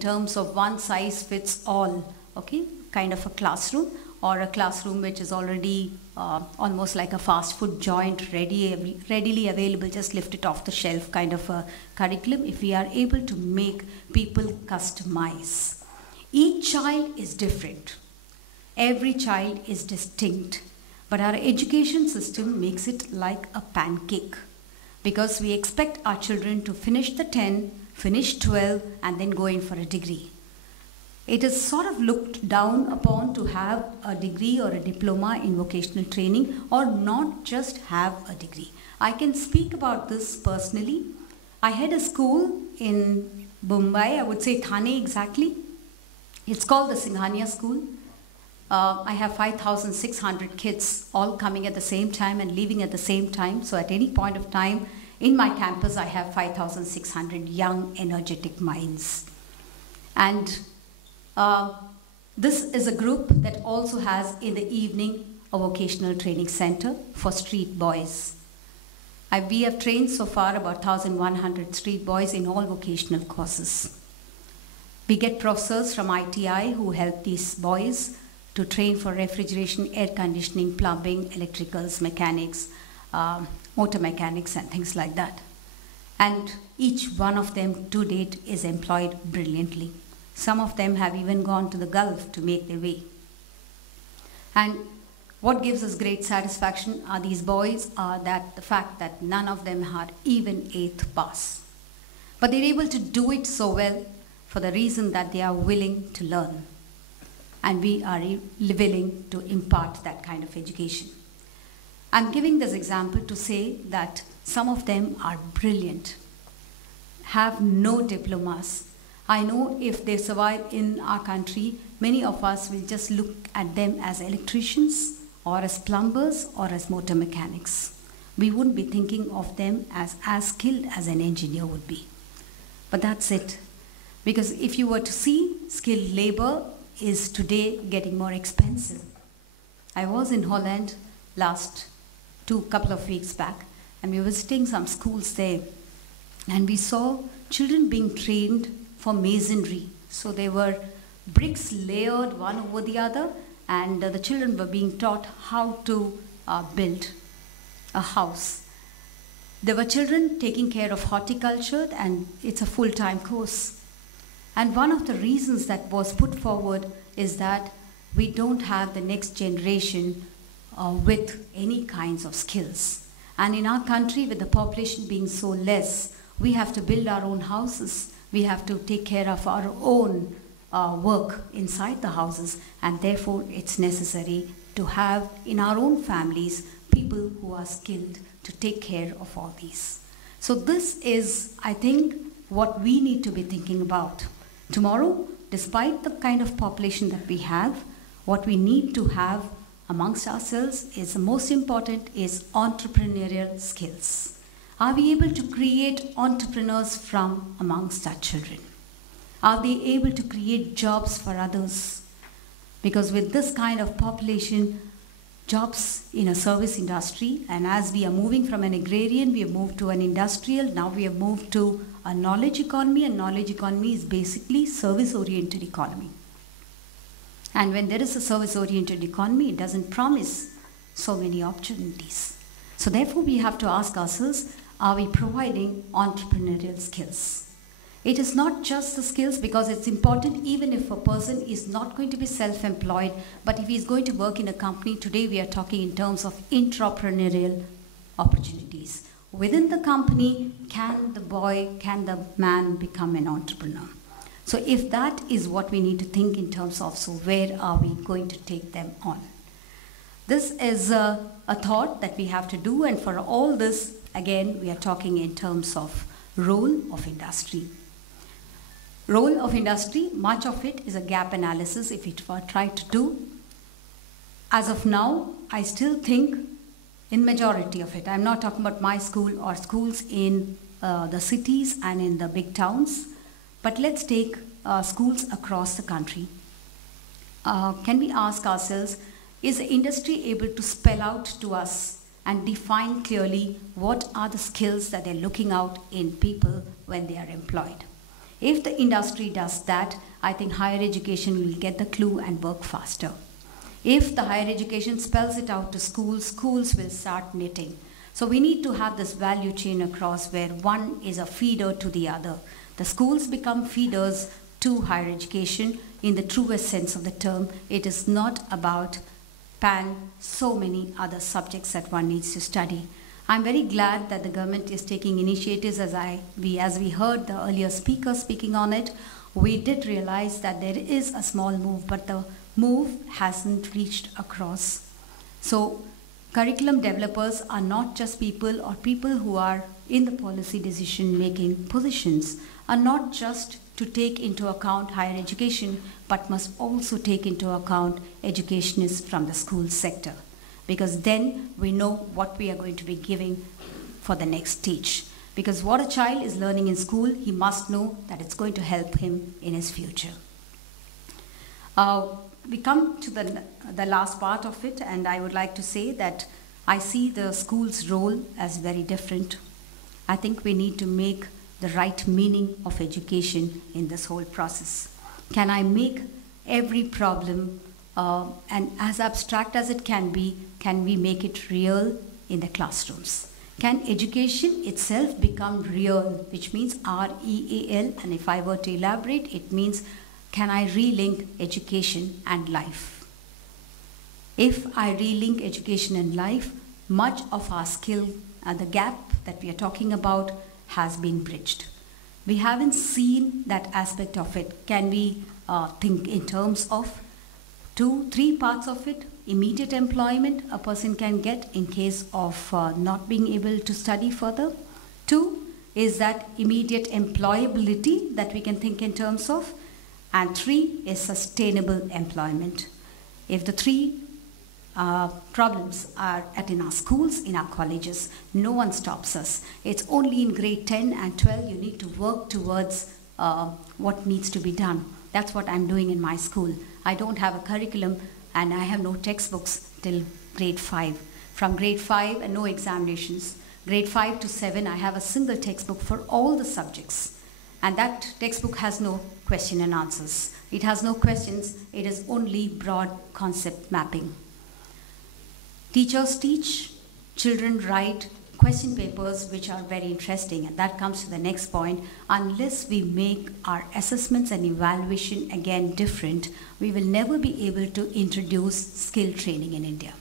terms of one size fits all, okay, kind of a classroom, or a classroom which is already almost like a fast food joint, readily available, just lift it off the shelf kind of a curriculum. If we are able to make people customize, each child is different, every child is distinct, but our education system makes it like a pancake, because we expect our children to finish the 10, finish 12, and then go in for a degree. It is sort of looked down upon to have a degree or a diploma in vocational training, or not just have a degree. I can speak about this personally. I had a school in Mumbai, I would say Thane exactly. It's called the Singhania School. I have 5,600 kids all coming at the same time and leaving at the same time. So at any point of time in my campus, I have 5,600 young, energetic minds. And this is a group that also has in the evening a vocational training center for street boys. We have trained so far about 1,100 street boys in all vocational courses. We get professors from ITI who help these boys to train for refrigeration, air conditioning, plumbing, electricals, mechanics, motor mechanics, and things like that. And each one of them to date is employed brilliantly. Some of them have even gone to the Gulf to make their way. And what gives us great satisfaction are these boys are that the fact that none of them had even 8th pass. But they're able to do it so well for the reason that they are willing to learn. And we are willing to impart that kind of education. I'm giving this example to say that some of them are brilliant, have no diplomas. I know if they survive in our country, many of us will just look at them as electricians or as plumbers or as motor mechanics. We wouldn't be thinking of them as skilled as an engineer would be. But that's it. Because if you were to see, skilled labor is today getting more expensive. I was in Holland couple of weeks back, and we were visiting some schools there, and we saw children being trained for masonry. So there were bricks layered one over the other, and the children were being taught how to build a house. There were children taking care of horticulture, and it's a full-time course. And one of the reasons that was put forward is that we don't have the next generation with any kinds of skills. And in our country, with the population being so less, we have to build our own houses. We have to take care of our own work inside the houses. And therefore, it's necessary to have in our own families people who are skilled to take care of all these. So this is, I think, what we need to be thinking about. Tomorrow, despite the kind of population that we have, what we need to have amongst ourselves is the most important is entrepreneurial skills. Are we able to create entrepreneurs from amongst our children? Are they able to create jobs for others? Because with this kind of population, jobs in a service industry, and as we are moving from an agrarian, we have moved to an industrial, now we have moved to a knowledge economy, and knowledge economy is basically service-oriented economy. And when there is a service-oriented economy, it doesn't promise so many opportunities. So therefore, we have to ask ourselves, are we providing entrepreneurial skills? It is not just the skills, because it's important even if a person is not going to be self-employed, but if he's going to work in a company, today we are talking in terms of intrapreneurial opportunities. Within the company, can the man become an entrepreneur? So if that is what we need to think in terms of, so where are we going to take them on? This is a thought that we have to do, and for all this, again, we are talking in terms of role of industry. Role of industry, much of it is a gap analysis if we try to do. As of now, I still think in majority of it, I'm not talking about my school or schools in the cities and in the big towns, but let's take schools across the country. Can we ask ourselves, is the industry able to spell out to us and define clearly what are the skills that they're looking out in people when they are employed? If the industry does that, I think higher education will get the clue and work faster. If the higher education spells it out to schools, schools will start knitting. So we need to have this value chain across where one is a feeder to the other. The schools become feeders to higher education in the truest sense of the term. It is not about so many other subjects that one needs to study. I'm very glad that the government is taking initiatives as we heard the earlier speaker speaking on it. We did realize that there is a small move, but the move hasn't reached across. So curriculum developers are not just people or people who are in the policy decision making positions, are not just to take into account higher education, but must also take into account educationists from the school sector. Because then we know what we are going to be giving for the next stage. Because what a child is learning in school, he must know that it's going to help him in his future. We come to the last part of it, and I would like to say that I see the school's role as very different. I think we need to make the right meaning of education in this whole process. Can I make every problem, and as abstract as it can we make it real in the classrooms? Can education itself become real, which means R-E-A-L, and if I were to elaborate, it means can I relink education and life? If I relink education and life, much of our skill and the gap that we are talking about has been bridged. We haven't seen that aspect of it. Can we think in terms of 2-3 parts of it? Immediate employment a person can get in case of not being able to study further. 2 is that immediate employability that we can think in terms of. And 3 is sustainable employment. If the 3 problems are in our schools, in our colleges, no one stops us. It's only in grade 10 and 12 you need to work towards what needs to be done. That's what I'm doing in my school. I don't have a curriculum and I have no textbooks till grade 5. From grade 5 and no examinations. Grade 5 to 7 I have a single textbook for all the subjects. And that textbook has no question and answers. It has no questions, it is only broad concept mapping. Teachers teach, children write question papers which are very interesting, and that comes to the next point. Unless we make our assessments and evaluation again different, we will never be able to introduce skill training in India.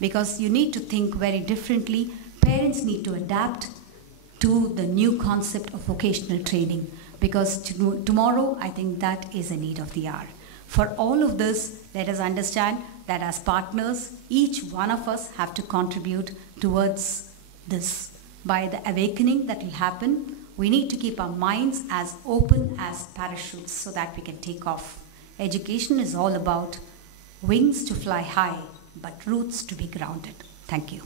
Because you need to think very differently. Parents need to adapt to the new concept of vocational training, because tomorrow I think that is a need of the hour. For all of this, let us understand that as partners, each one of us have to contribute towards this. By the awakening that will happen, we need to keep our minds as open as parachutes so that we can take off. Education is all about wings to fly high, but roots to be grounded. Thank you.